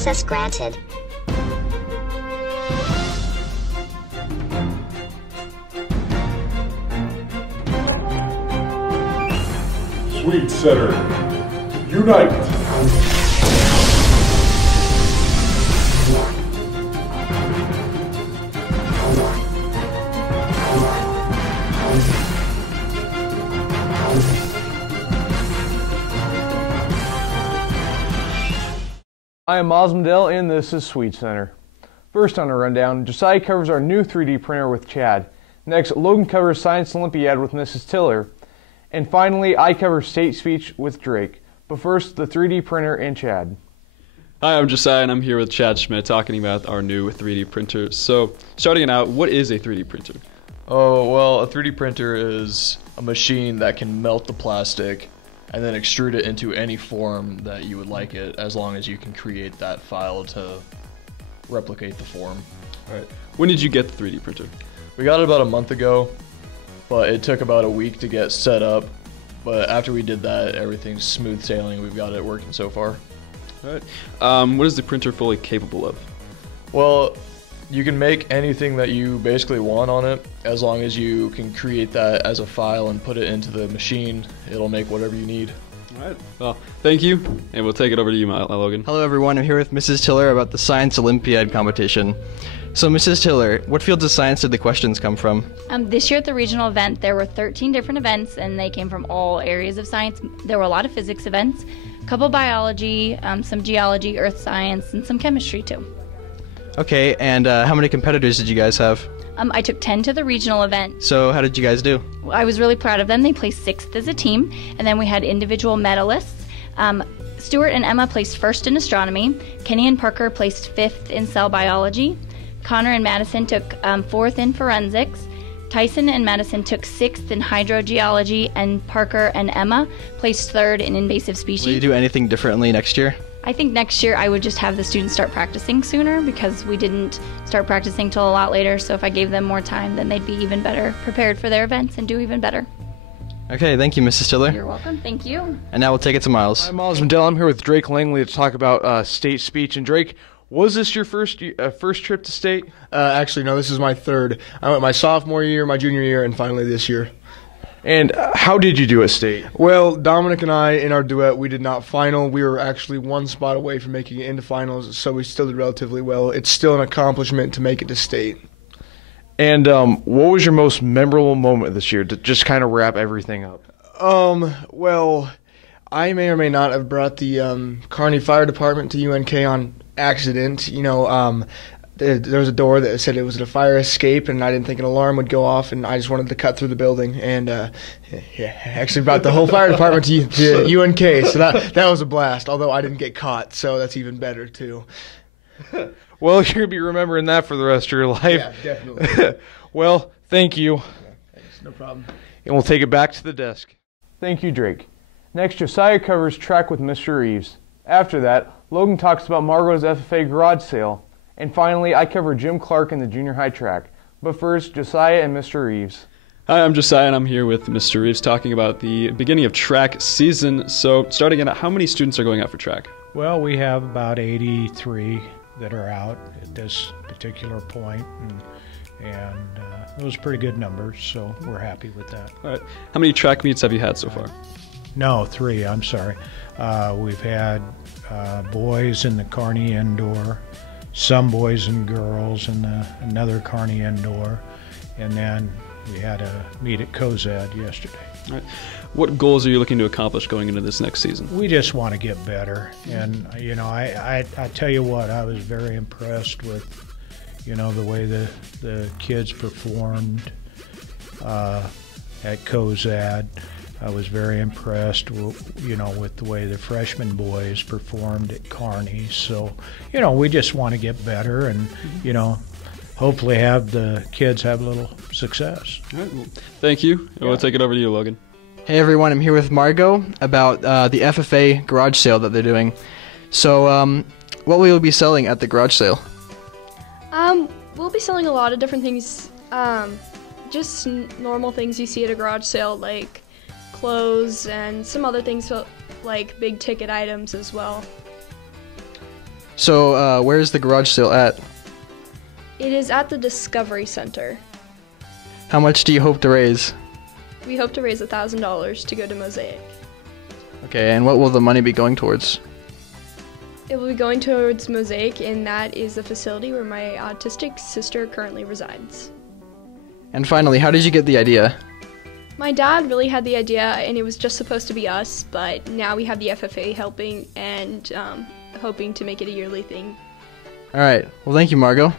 Access granted. Swede Center, unite! I am Osmondale and this is Swede Center. First on the rundown, Josiah covers our new 3D printer with Chad. Next, Logan covers Science Olympiad with Mrs. Tiller. And finally, I cover state speech with Drake. But first, the 3D printer and Chad. Hi, I'm Josiah and I'm here with Chad Schmidt talking about our new 3D printer. So, starting it out, what is a 3D printer? Oh, well, a 3D printer is a machine that can melt the plastic and then extrude it into any form that you would like it, as long as you can create that file to replicate the form. All right. When did you get the 3D printer? We got it about a month ago, but it took about a week to get set up. But after we did that, everything's smooth sailing. We've got it working so far. All right. What is the printer fully capable of? Well, you can make anything that you basically want on it, as long as you can create that as a file and put it into the machine. It'll make whatever you need. All right. Well, thank you, and we'll take it over to you, Logan. Hello everyone, I'm here with Mrs. Tiller about the Science Olympiad competition. So Mrs. Tiller, what fields of science did the questions come from? This year at the regional event, there were 13 different events, and they came from all areas of science. There were a lot of physics events, a couple biology, some geology, earth science, and some chemistry too. Okay, and how many competitors did you guys have? I took 10 to the regional event. So how did you guys do? I was really proud of them. They placed 6th as a team, and then we had individual medalists. Stuart and Emma placed 1st in astronomy. Kenny and Parker placed 5th in cell biology. Connor and Madison took 4th in forensics. Tyson and Madison took 6th in hydrogeology, and Parker and Emma placed 3rd in invasive species. Will you do anything differently next year? I think next year I would just have the students start practicing sooner, because we didn't start practicing till a lot later. So if I gave them more time, then they'd be even better prepared for their events and do even better. Okay, thank you, Mrs. Tiller. You're welcome. Thank you. And now we'll take it to Miles. I'm Miles Mandel. I'm here with Drake Langley to talk about state speech. And Drake, was this your first trip to state? Actually, no, this is my third. I went my sophomore year, my junior year, and finally this year. And how did you do at state? Well, Dominic and I, in our duet, we did not final. We were actually one spot away from making it into finals, so we still did relatively well. It's still an accomplishment to make it to state. And what was your most memorable moment this year to just kind of wrap everything up? Well, I may or may not have brought the Kearney Fire Department to UNK on accident. You know, there was a door that said it was a fire escape, and I didn't think an alarm would go off, and I just wanted to cut through the building, and actually brought the whole fire department to UNK, so that was a blast, although I didn't get caught, so that's even better, too. Well, you're going to be remembering that for the rest of your life. Yeah, definitely. Well, thank you. Yeah, thanks, no problem. And we'll take it back to the desk. Thank you, Drake. Next, Josiah covers track with Mr. Reeves. After that, Logan talks about Margot's FFA garage sale. And finally, I cover Jim Clark in the junior high track. But first, Josiah and Mr. Reeves. Hi, I'm Josiah and I'm here with Mr. Reeves talking about the beginning of track season. So, starting out, how many students are going out for track? Well, we have about 83 that are out at this particular point, and those are pretty good numbers, so we're happy with that. All right. How many track meets have you had so far? No, 3, I'm sorry. We've had boys in the Kearney indoor, some boys and girls in another Kearney indoor, and then we had a meet at Cozad yesterday. All right. What goals are you looking to accomplish going into this next season? We just want to get better, and you know, I tell you what, I was very impressed with, you know, the way the kids performed at Cozad. I was very impressed, you know, with the way the freshman boys performed at Kearney. So, you know, we just want to get better and, you know, hopefully have the kids have a little success. All right. Well, thank you. And we'll take it over to you, Logan. Hey everyone, I'm here with Margot about the FFA garage sale that they're doing. So, what will you be selling at the garage sale? We'll be selling a lot of different things, just normal things you see at a garage sale, like clothes and some other things like big ticket items as well. So where's the garage sale at? It is at the Discovery Center. How much do you hope to raise? We hope to raise $1,000 to go to Mosaic. Okay, and what will the money be going towards? It will be going towards Mosaic, and that is the facility where my autistic sister currently resides. And finally, how did you get the idea? My dad really had the idea, and it was just supposed to be us, but now we have the FFA helping and hoping to make it a yearly thing. All right. Well, thank you, Margot.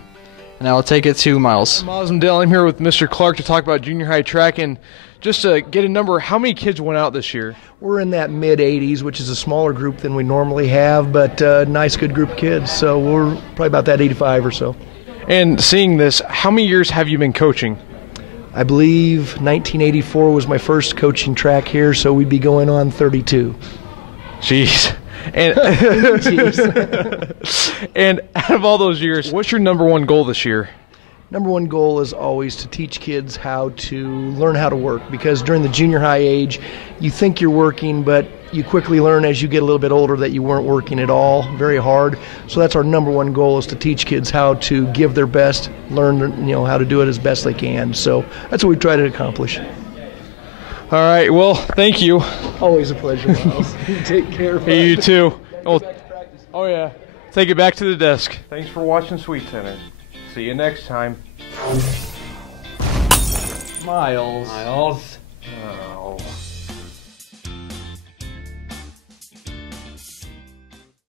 And I'll take it to Miles. I'm Osmondale. I'm here with Mr. Clark to talk about junior high track, and just to get a number, how many kids went out this year? We're in that mid-80s, which is a smaller group than we normally have, but a nice, good group of kids. So we're probably about that 85 or so. And seeing this, how many years have you been coaching? I believe 1984 was my first coaching track here, so we'd be going on 32. Jeez. And, and out of all those years, what's your number one goal this year? Number one goal is always to teach kids how to learn how to work, because during the junior high age, you think you're working, but you quickly learn as you get a little bit older that you weren't working at all, very hard. So that's our number one goal, is to teach kids how to give their best, learn how to do it as best they can. So that's what we try to accomplish. All right, well, thank you. Always a pleasure, Miles. Take care. Hey, you too. Oh, yeah. Take it back to the desk. Thanks for watching Swede Center. See you next time. Miles.